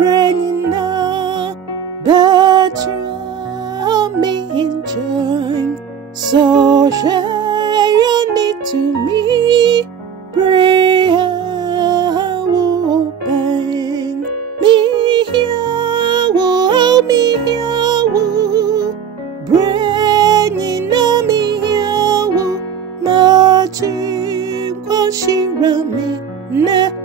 bringing up the drumming joy. So share your need to me, pray open me here, me here, bringing up me here, my dream was she running, my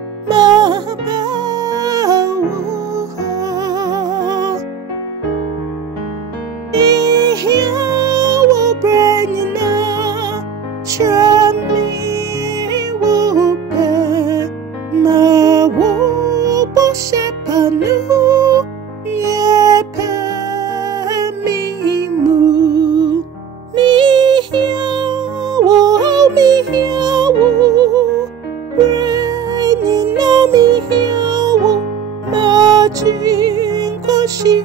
she